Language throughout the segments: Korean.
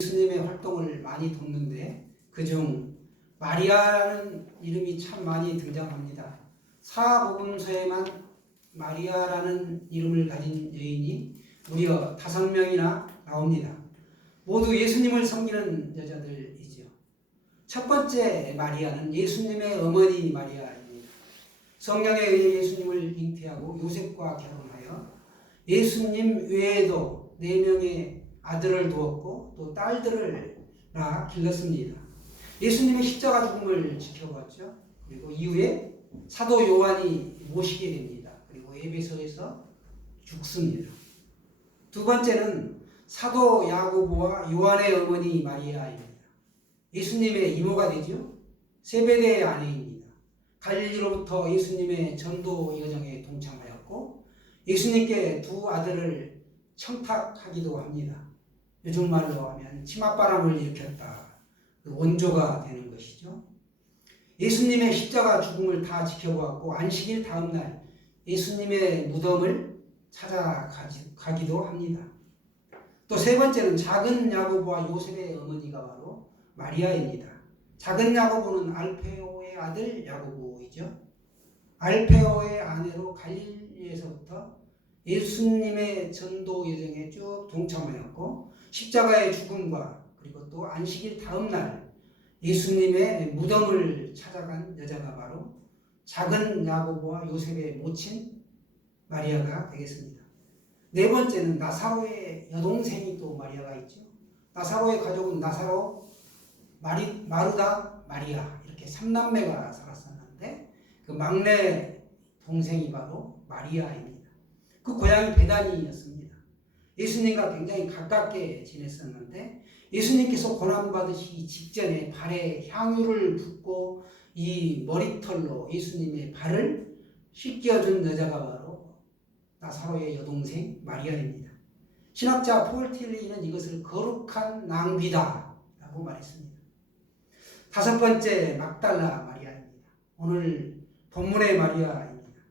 예수님의 활동을 많이 돕는데 그중 마리아라는 이름이 참 많이 등장합니다. 사복음서에만 마리아라는 이름을 가진 여인이 무려 5명이나 나옵니다. 모두 예수님을 섬기는 여자들이죠. 첫 번째 마리아는 예수님의 어머니 마리아입니다. 성령에 의해 예수님을 잉태하고 요셉과 결혼하여 예수님 외에도 4명의 아들을 두었고 또 딸들을 낳아 길렀습니다. 예수님의 십자가 죽음을 지켜봤죠. 그리고 이후에 사도 요한이 모시게 됩니다. 그리고 에베소에서 죽습니다. 두 번째는 사도 야고보와 요한의 어머니 마리아입니다. 예수님의 이모가 되죠. 세베대의 아내입니다. 갈릴리로부터 예수님의 전도 여정에 동참하였고 예수님께 2 아들을 청탁하기도 합니다. 요즘 말로 하면 치맛바람을 일으켰다. 그 원조가 되는 것이죠. 예수님의 십자가 죽음을 다 지켜보았고 안식일 다음 날 예수님의 무덤을 찾아가기도 합니다. 또 세 번째는 작은 야고보와 요셉의 어머니가 바로 마리아입니다. 작은 야고보는 알페오의 아들 야고보이죠. 알페오의 아내로 갈릴리에서부터 예수님의 전도 여정에 쭉 동참하였고 십자가의 죽음과 그리고 또 안식일 다음 날 예수님의 무덤을 찾아간 여자가 바로 작은 야고보와 요셉의 모친 마리아가 되겠습니다. 네 번째는 나사로의 여동생이 또 마리아가 있죠. 나사로의 가족은 나사로, 마르다, 마리아 이렇게 3남매가 살았었는데 그 막내 동생이 바로 마리아입니다. 그 고향이 베다니였습니다. 예수님과 굉장히 가깝게 지냈었는데 예수님께서 고난받으시기 직전에 발에 향유를 붓고 이 머리털로 예수님의 발을 씻겨준 여자가 바로 나사로의 여동생 마리아입니다. 신학자 폴틸리는 이것을 거룩한 낭비다 라고 말했습니다. 5번째 막달라 마리아입니다. 오늘 본문의 마리아입니다.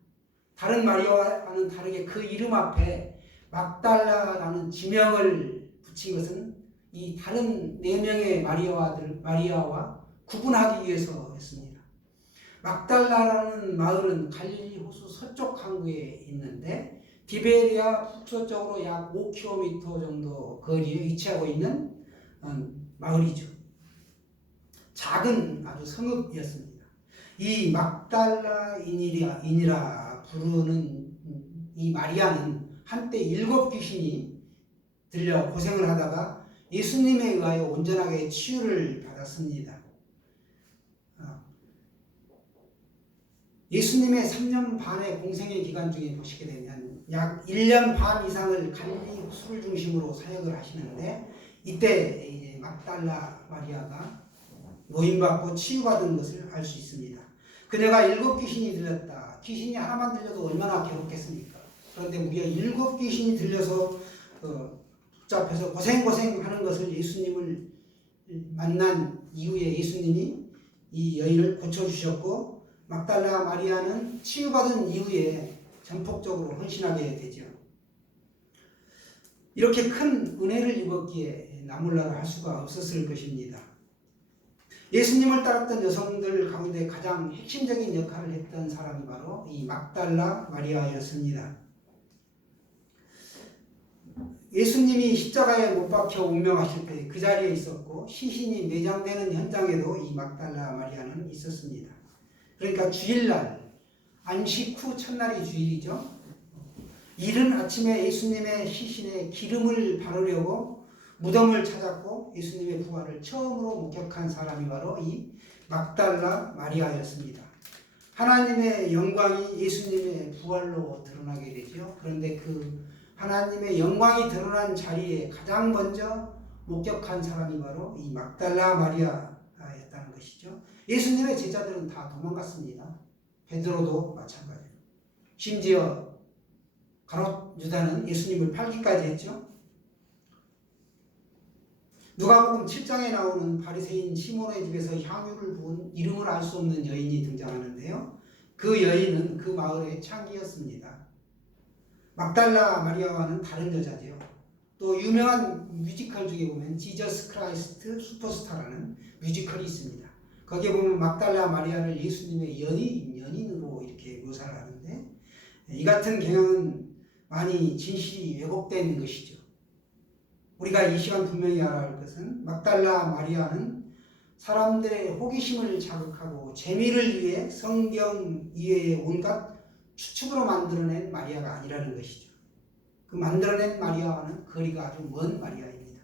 다른 마리아와는 다르게 그 이름 앞에 막달라라는 지명을 붙인 것은 이 다른 4명의 마리아와 구분하기 위해서였습니다. 막달라라는 마을은 갈릴리 호수 서쪽 항구에 있는데 디베리아 북서쪽으로 약 5km 정도 거리에 위치하고 있는 마을이죠. 작은 아주 성읍이었습니다. 이 막달라인이라 부르는 이 마리아는 한때 7 귀신이 들려 고생을 하다가 예수님에 의하여 온전하게 치유를 받았습니다. 예수님의 3년 반의 공생의 기간 중에 보시게 되면 약 1년 반 이상을 갈릴리 호수를 중심으로 사역을 하시는데 이때 이제 막달라 마리아가 노임받고 치유받은 것을 알 수 있습니다. 그녀가 7 귀신이 들렸다. 귀신이 하나만 들려도 얼마나 괴롭겠습니까? 그런데 무려 7 귀신이 들려서 복잡해서 고생하는 것을 예수님을 만난 이후에 예수님이 이 여인을 고쳐주셨고 막달라 마리아는 치유받은 이후에 전폭적으로 헌신하게 되죠. 이렇게 큰 은혜를 입었기에 나몰라라 할 수가 없었을 것입니다. 예수님을 따랐던 여성들 가운데 가장 핵심적인 역할을 했던 사람이 바로 이 막달라 마리아였습니다. 예수님이 십자가에 못 박혀 운명하실 때 그 자리에 있었고 시신이 매장되는 현장에도 이 막달라 마리아는 있었습니다. 그러니까 주일날 안식 후 첫날이 주일이죠. 이른 아침에 예수님의 시신에 기름을 바르려고 무덤을 찾았고 예수님의 부활을 처음으로 목격한 사람이 바로 이 막달라 마리아였습니다. 하나님의 영광이 예수님의 부활로 드러나게 되죠. 그런데 그 하나님의 영광이 드러난 자리에 가장 먼저 목격한 사람이 바로 이 막달라 마리아였다는 것이죠. 예수님의 제자들은 다 도망갔습니다. 베드로도 마찬가지로. 심지어 가롯 유다는 예수님을 팔기까지 했죠. 누가복음 7장에 나오는 바리새인 시몬의 집에서 향유를 부은 이름을 알 수 없는 여인이 등장하는데요. 그 여인은 그 마을의 창기였습니다. 막달라 마리아와는 다른 여자지요. 또 유명한 뮤지컬 중에 보면 지저스 크라이스트 슈퍼스타라는 뮤지컬이 있습니다. 거기에 보면 막달라 마리아를 예수님의 연인으로 이렇게 묘사를 하는데 이 같은 경향은 많이 진실이 왜곡된 것이죠. 우리가 이 시간 분명히 알아야 할 것은 막달라 마리아는 사람들의 호기심을 자극하고 재미를 위해 성경 이외의 온갖 추측으로 만들어낸 마리아가 아니라는 것이죠. 그 만들어낸 마리아와는 거리가 아주 먼 마리아입니다.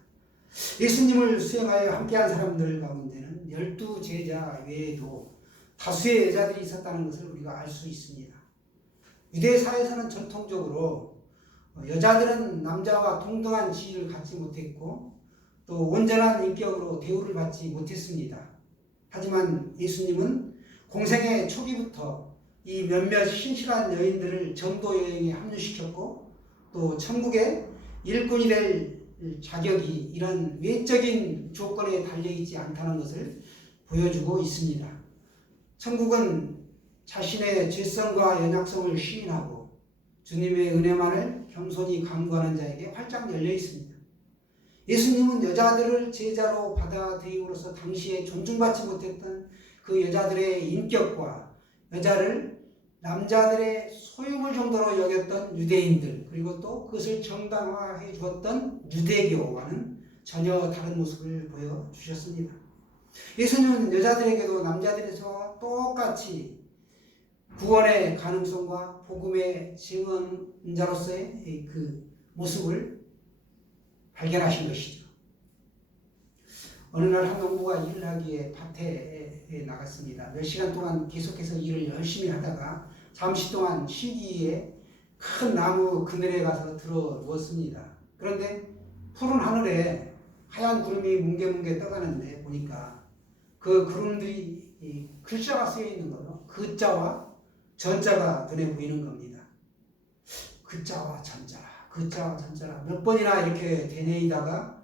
예수님을 수행하여 함께한 사람들 가운데는 12제자 외에도 다수의 여자들이 있었다는 것을 우리가 알 수 있습니다. 유대 사회에서는 전통적으로 여자들은 남자와 동등한 지위를 갖지 못했고 또 온전한 인격으로 대우를 받지 못했습니다. 하지만 예수님은 공생의 초기부터 이 몇몇 신실한 여인들을 전도 여행에 합류시켰고 또 천국의 일꾼이 될 자격이 이런 외적인 조건에 달려있지 않다는 것을 보여주고 있습니다. 천국은 자신의 죄성과 연약성을 시인하고 주님의 은혜만을 겸손히 간구하는 자에게 활짝 열려 있습니다. 예수님은 여자들을 제자로 받아들임으로써 당시에 존중받지 못했던 그 여자들의 인격과 여자를 남자들의 소유물 정도로 여겼던 유대인들 그리고 또 그것을 정당화해 주었던 유대교와는 전혀 다른 모습을 보여주셨습니다. 예수님은 여자들에게도 남자들에서 똑같이 구원의 가능성과 복음의 증언자로서의 그 모습을 발견하신 것이죠. 어느 날 한 농부가 일을 하기에 밭에 나갔습니다. 몇 시간 동안 계속해서 일을 열심히 하다가 잠시 동안 쉬기에 큰 나무 그늘에 가서 들어 누웠습니다. 그런데 푸른 하늘에 하얀 구름이 뭉게뭉게 떠가는데 보니까 그 구름들이 글자가 쓰여 있는 거요. 그자와 전자가 눈에 보이는 겁니다. 그자와 전자, 그자와 전자라 몇 번이나 이렇게 되뇌이다가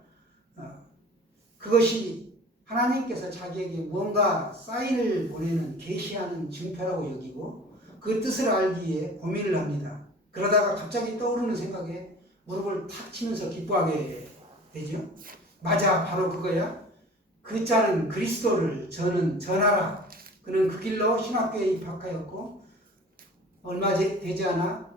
그것이 하나님께서 자기에게 뭔가 사인을 보내는 계시하는 증표라고 여기고 그 뜻을 알기 위해 고민을 합니다. 그러다가 갑자기 떠오르는 생각에 무릎을 탁 치면서 기뻐하게 되죠. 맞아, 바로 그거야. 그 자는 그리스도를 저는 전하라. 그는 그 길로 신학교에 입학하였고 얼마 되지 않아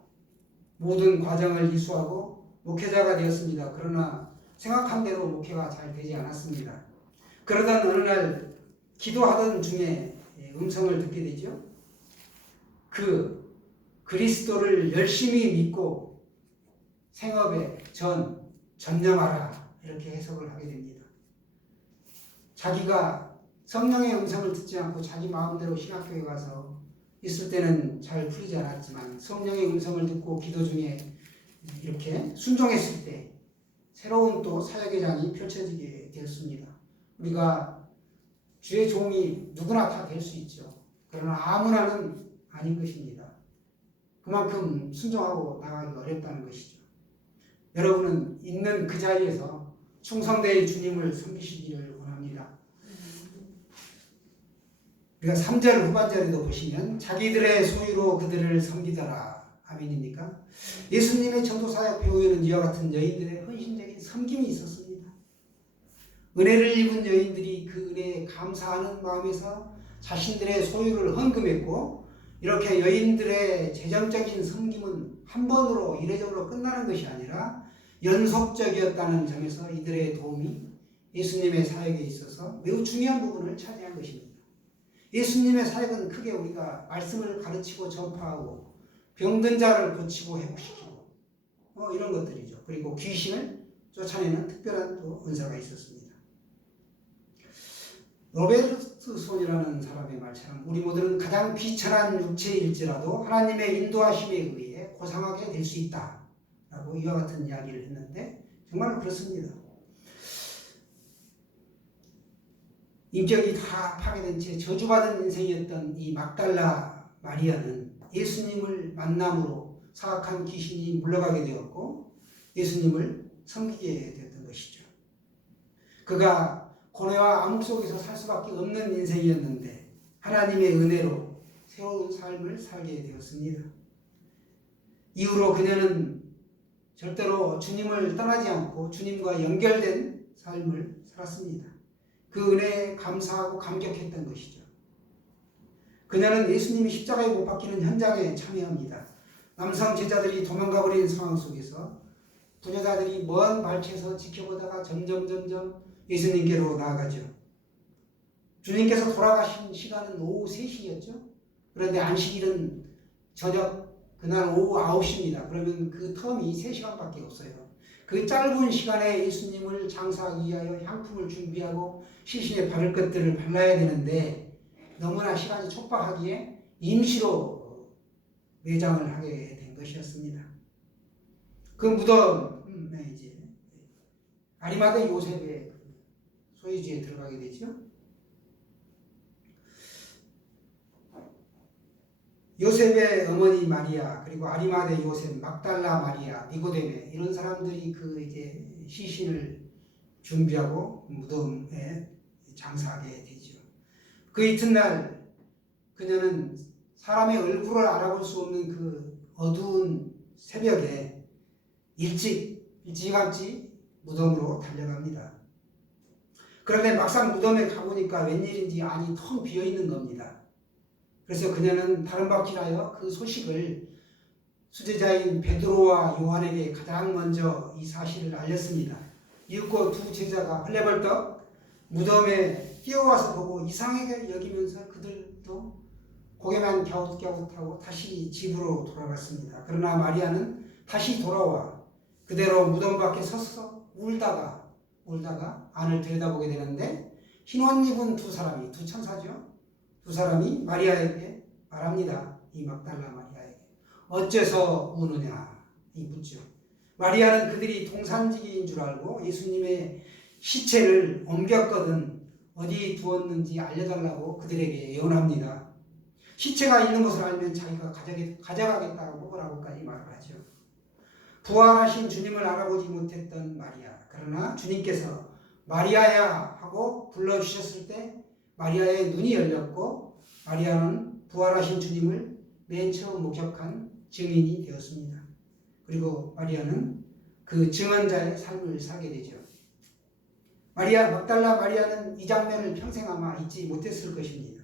모든 과정을 이수하고 목회자가 되었습니다. 그러나 생각한 대로 목회가 잘 되지 않았습니다. 그러던 어느 날 기도하던 중에 음성을 듣게 되죠. 그 그리스도를 열심히 믿고 생업에 전념하라 이렇게 해석을 하게 됩니다. 자기가 성령의 음성을 듣지 않고 자기 마음대로 신학교에 가서 있을 때는 잘 풀리지 않았지만 성령의 음성을 듣고 기도 중에 이렇게 순종했을 때 새로운 또 사역의 장이 펼쳐지게 되었습니다. 우리가 주의 종이 누구나 다 될 수 있죠. 그러나 아무나는 아닌 것입니다. 그만큼 순종하고 나가기 어렵다는 것이죠. 여러분은 있는 그 자리에서 충성되이 주님을 섬기시기를 원합니다. 우리가 3절 후반절에도 보시면 자기들의 소유로 그들을 섬기더라. 아멘입니까? 예수님의 전도사역 배후에는 이와 같은 여인들의 헌신적인 섬김이 있었습니다. 은혜를 입은 여인들이 그 은혜에 감사하는 마음에서 자신들의 소유를 헌금했고 이렇게 여인들의 재정적인 섬김은 한 번으로 이례적으로 끝나는 것이 아니라 연속적이었다는 점에서 이들의 도움이 예수님의 사역에 있어서 매우 중요한 부분을 차지한 것입니다. 예수님의 사역은 크게 우리가 말씀을 가르치고 전파하고 병든 자를 고치고 회복시키고 이런 것들이죠. 그리고 귀신을 쫓아내는 특별한 또 은사가 있었습니다. 로베르트손이라는 사람의 말처럼 우리 모두는 가장 비천한 육체일지라도 하나님의 인도하심에 의해 고상하게 될 수 있다 라고 이와 같은 이야기를 했는데 정말 그렇습니다. 인격이 다 파괴된 채 저주받은 인생이었던 이 막달라 마리아는 예수님을 만남으로 사악한 귀신이 물러가게 되었고 예수님을 섬기게 되었던 것이죠. 그가 고뇌와 암흑 속에서 살 수밖에 없는 인생이었는데 하나님의 은혜로 새로운 삶을 살게 되었습니다. 이후로 그녀는 절대로 주님을 떠나지 않고 주님과 연결된 삶을 살았습니다. 그 은혜에 감사하고 감격했던 것이죠. 그녀는 예수님이 십자가에 못 박히는 현장에 참여합니다. 남성 제자들이 도망가버린 상황 속에서 부녀자들이 먼 발치에서 지켜보다가 점점 예수님께로 나아가죠. 주님께서 돌아가신 시간은 오후 3시였죠. 그런데 안식일은 저녁 그날 오후 9시입니다. 그러면 그 텀이 3시간밖에 없어요. 그 짧은 시간에 예수님을 장사하기 위하여 향품을 준비하고 시신에 바를 것들을 발라야 되는데 너무나 시간이 촉박하기에 임시로 매장을 하게 된 것이었습니다. 그 무덤 이제 아리마대 요셉의 소유지에 들어가게 되죠. 요셉의 어머니 마리아, 그리고 아리마대 요셉, 막달라 마리아, 니고데메 이런 사람들이 그 이제 시신을 준비하고 무덤에 장사하게 되죠. 그 이튿날 그녀는 사람의 얼굴을 알아볼 수 없는 그 어두운 새벽에 일찌감치 무덤으로 달려갑니다. 그런데 막상 무덤에 가보니까 웬일인지 안이 텅 비어있는 겁니다. 그래서 그녀는 다른 박질하여 그 소식을 수제자인 베드로와 요한에게 가장 먼저 이 사실을 알렸습니다. 이윽고 두 제자가 헐레벌떡 무덤에 뛰어와서 보고 이상하게 여기면서 그들도 고개만 갸웃갸웃하고 다시 집으로 돌아갔습니다. 그러나 마리아는 다시 돌아와 그대로 무덤 밖에 서서 울다가 안을 들여다보게 되는데 흰 옷 입은 두 천사죠. 두 사람이 마리아에게 말합니다. 이 막달라 마리아에게 어째서 우느냐 이 묻죠. 마리아는 그들이 동산지기인 줄 알고 예수님의 시체를 옮겼거든 어디 두었는지 알려달라고 그들에게 예언합니다. 시체가 있는 것을 알면 자기가 가져가겠다고 뭐라고까지 말을 하죠. 부활하신 주님을 알아보지 못했던 마리아, 그러나 주님께서 마리아야 하고 불러주셨을 때 마리아의 눈이 열렸고 마리아는 부활하신 주님을 맨 처음 목격한 증인이 되었습니다. 그리고 마리아는 그 증언자의 삶을 살게 되죠. 막달라 마리아는 이 장면을 평생 아마 잊지 못했을 것입니다.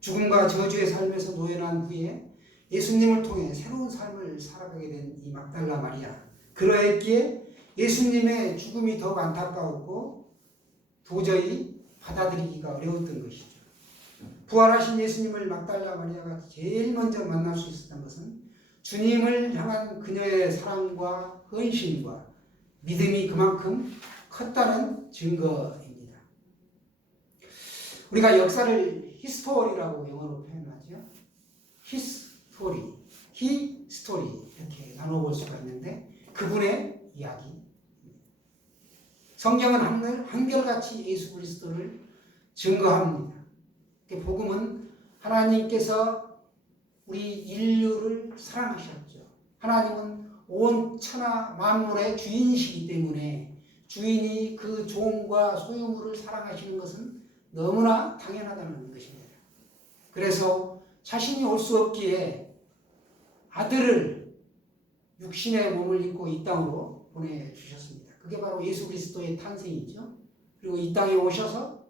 죽음과 저주의 삶에서 노연한 후에 예수님을 통해 새로운 삶을 살아가게 된 이 막달라 마리아, 그러했기에 예수님의 죽음이 더욱 안타까웠고 도저히 받아들이기가 어려웠던 것이죠. 부활하신 예수님을 막달라 마리아가 제일 먼저 만날 수 있었던 것은 주님을 향한 그녀의 사랑과 헌신과 믿음이 그만큼 컸다는 증거입니다. 우리가 역사를 히스토리라고 영어로 표현하죠. 히스토리 이렇게 나눠볼 수가 있는데 그분의 이야기. 성경은 한결같이 예수 그리스도를 증거합니다. 복음은 하나님께서 우리 인류를 사랑하셨죠. 하나님은 온 천하 만물의 주인이시기 때문에 주인이 그 종과 소유물을 사랑하시는 것은 너무나 당연하다는 것입니다. 그래서 자신이 올 수 없기에 아들을 육신의 몸을 입고 이 땅으로 보내주셨습니다. 그게 바로 예수 그리스도의 탄생이죠. 그리고 이 땅에 오셔서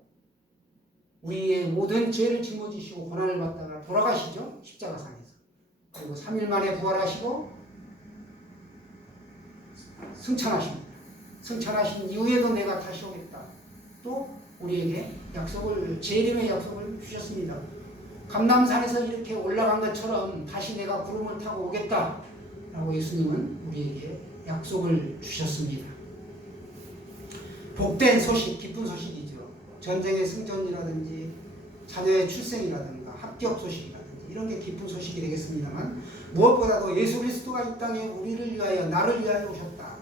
우리의 모든 죄를 짊어지시고 고난을 받다가 돌아가시죠. 십자가상에서. 그리고 3일 만에 부활하시고 승천하십니다. 승천하신 이후에도 내가 다시 오겠다. 또 우리에게 재림의 약속을 주셨습니다. 감람산에서 이렇게 올라간 것처럼 다시 내가 구름을 타고 오겠다 라고 예수님은 우리에게 약속을 주셨습니다. 복된 소식, 기쁜 소식이죠. 전쟁의 승전이라든지 자녀의 출생이라든가 합격 소식이라든지 이런 게 기쁜 소식이 되겠습니다만 무엇보다도 예수 그리스도가 이 땅에 우리를 위하여 나를 위하여 오셨다.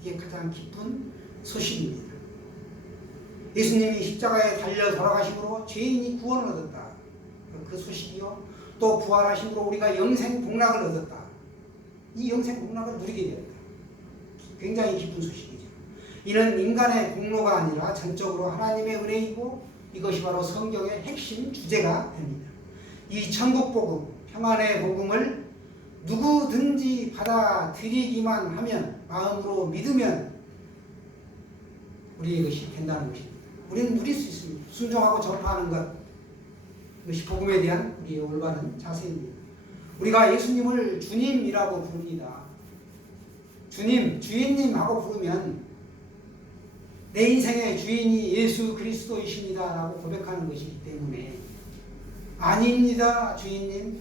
이게 가장 기쁜 소식입니다. 예수님이 십자가에 달려 돌아가심으로 죄인이 구원을 얻었다. 그 소식이요. 또 부활하심으로 우리가 영생 복락을 얻었다. 이 영생 복락을 누리게 되었다. 굉장히 기쁜 소식이죠. 이는 인간의 공로가 아니라 전적으로 하나님의 은혜이고 이것이 바로 성경의 핵심 주제가 됩니다. 이 천국 복음, 평안의 복음을 누구든지 받아들이기만 하면, 마음으로 믿으면 우리의 것이 된다는 것입니다. 우리는 누릴 수 있습니다. 순종하고 전파하는 것, 이것이 복음에 대한 우리의 올바른 자세입니다. 우리가 예수님을 주님이라고 부릅니다. 주님, 주인님 하고 부르면 내 인생의 주인이 예수 그리스도이십니다 라고 고백하는 것이기 때문에, 아닙니다 주인님,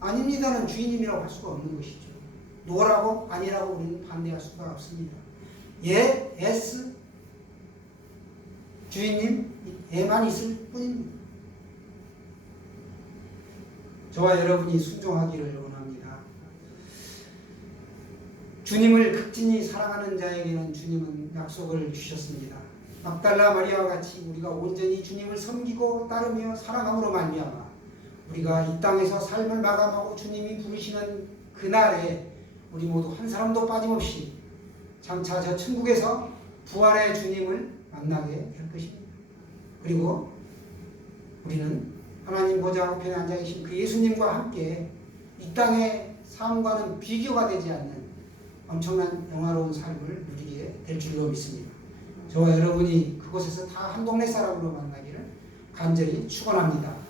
아닙니다는 주인님이라고 할 수가 없는 것이죠. 노라고 아니라고 우리는 반대할 수가 없습니다. 예, yes, 주인님, 예만 있을 뿐입니다. 저와 여러분이 순종하기를 원합니다. 주님을 극진히 사랑하는 자에게는 주님은 약속을 주셨습니다. 막달라 마리아와 같이 우리가 온전히 주님을 섬기고 따르며 사랑함으로 말미암아 우리가 이 땅에서 삶을 마감하고 주님이 부르시는 그날에 우리 모두 한 사람도 빠짐없이 장차 저 천국에서 부활의 주님을 만나게 될 것입니다. 그리고 우리는 하나님 보좌 우편에 앉아 계신 그 예수님과 함께 이 땅의 삶과는 비교가 되지 않는 엄청난 영화로운 삶을 누리게 될 줄로 믿습니다. 저와 여러분이 그곳에서 다 한 동네 사람으로 만나기를 간절히 축원합니다.